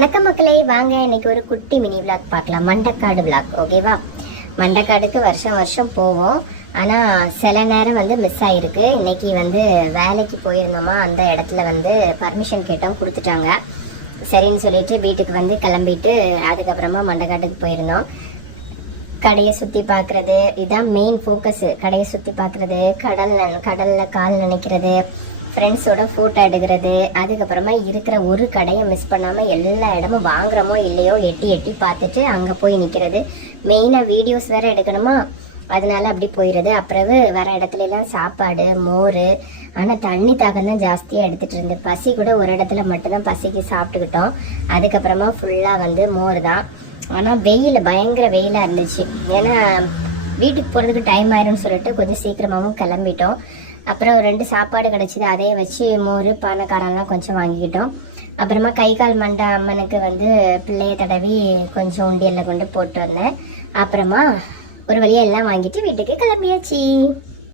வணக்கம் மக்களே, வாங்க இன்னைக்கு ஒரு குட்டி மினி விளாக் பார்க்கலாம். மண்டக்காடு விளாக். ஓகேவா? மண்டக்காடுக்கு வருஷம் வருஷம் போவோம். ஆனால் சில நேரம் மிஸ் ஆகிருக்கு. இன்னைக்கு வேலைக்கு போயிருந்தோமா, அந்த இடத்துல பர்மிஷன் கேட்டோம், கொடுத்துட்டாங்க. சரின்னு சொல்லிட்டு வீட்டுக்கு கிளம்பிட்டு அதுக்கப்புறமா மண்டக்காட்டுக்கு போயிருந்தோம். கடையை சுற்றி பார்க்குறது இதுதான் மெயின் ஃபோக்கஸு. கடையை சுற்றி பார்க்குறது, கடலில் கால் நினைக்கிறது, ஃப்ரெண்ட்ஸோட ஃபோட்டோ எடுக்கிறது, அதுக்கப்புறமா இருக்கிற ஒரு கடையை மிஸ் பண்ணாமல் எல்லா இடமும் வாங்குறோமோ இல்லையோ எட்டி எட்டி பார்த்துட்டு அங்கே போய் நிற்கிறது. மெயினாக வீடியோஸ் வேறு எடுக்கணுமா, அதனால அப்படி போயிடுது. அப்புறம் வர இடத்துலலாம் சாப்பாடு, மோர், ஆனால் தண்ணி தாகம் தான் ஜாஸ்தியாக எடுத்துகிட்டு இருந்து. பசி கூட ஒரு இடத்துல மட்டும்தான் பசிக்கு சாப்பிட்டுக்கிட்டோம். அதுக்கப்புறமா ஃபுல்லாக மோர் தான். ஆனால் வெயில் பயங்கர வெயிலாக இருந்துச்சு. ஏன்னா வீட்டுக்கு போகிறதுக்கு டைம் ஆயிரும்னு சொல்லிட்டு கொஞ்சம் சீக்கிரமாகவும் கிளம்பிட்டோம். அப்புறம் 2 சாப்பாடு கிடச்சிது, அதையே வச்சு மோர், பானைக்காரெல்லாம் கொஞ்சம் வாங்கிக்கிட்டோம். அப்புறமா கை கால் மண்டை அம்மனுக்கு பிள்ளைய தடவி கொஞ்சம் உண்டியலில் கொண்டு போட்டு வந்தேன். அப்புறமா ஒரு வழியாக எல்லாம் வாங்கிட்டு வீட்டுக்கு கிளம்பியாச்சு.